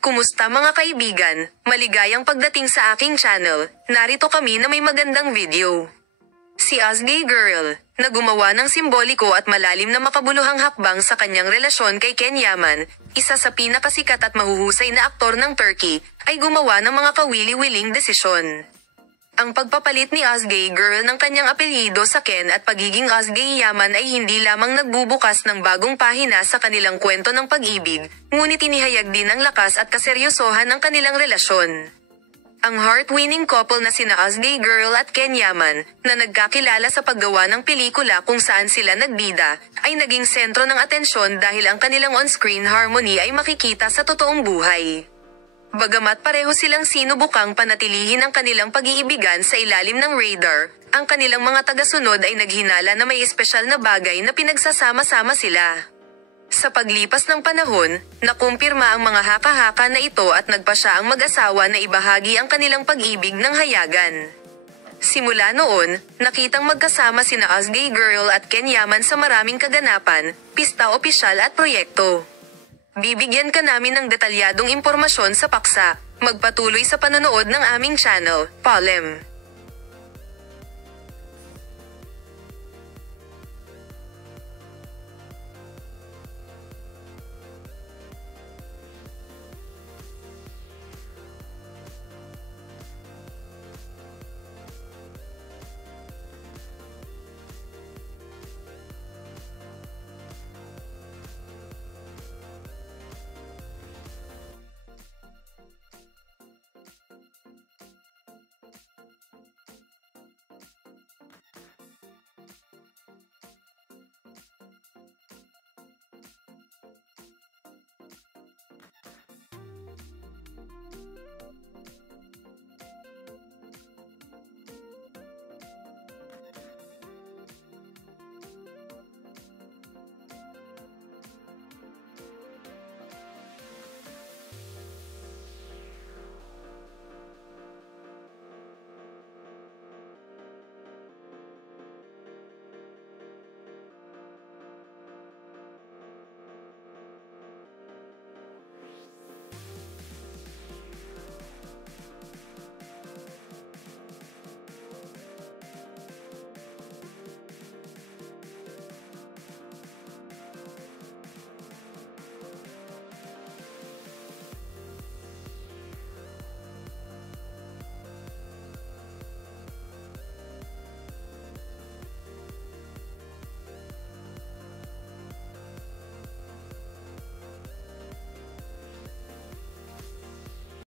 Kumusta mga kaibigan? Maligayang pagdating sa aking channel. Narito kami na may magandang video. Si Azgay Girl, na gumawa ng simboliko at malalim na makabuluhang hakbang sa kanyang relasyon kay Ken Yaman, isa sa pinakasikat at mahuhusay na aktor ng Turkey, ay gumawa ng mga kawili-wiling desisyon. Ang pagpapalit ni Azgay Girl ng kanyang apelyido sa Ken at pagiging Azgay Yaman ay hindi lamang nagbubukas ng bagong pahina sa kanilang kwento ng pag-ibig, ngunit inihayag din ang lakas at kaseryosohan ng kanilang relasyon. Ang heart-winning couple na sina Azgay Girl at Ken Yaman, na nagkakilala sa paggawa ng pelikula kung saan sila nagbida, ay naging sentro ng atensyon dahil ang kanilang on-screen harmony ay makikita sa totoong buhay. Bagamat pareho silang sinubukang panatilihin ang kanilang pag-iibigan sa ilalim ng radar, ang kanilang mga tagasunod ay naghinala na may espesyal na bagay na pinagsasama-sama sila. Sa paglipas ng panahon, nakumpirma ang mga haka-haka na ito at nagpasya ang mag-asawa na ibahagi ang kanilang pag-ibig ng hayagan. Simula noon, nakitang magkasama sina Azgay Girl at Ken Yaman sa maraming kaganapan, pista opisyal at proyekto. Bibigyan ka namin ng detalyadong impormasyon sa paksa. Magpatuloy sa panonood ng aming channel, Palem.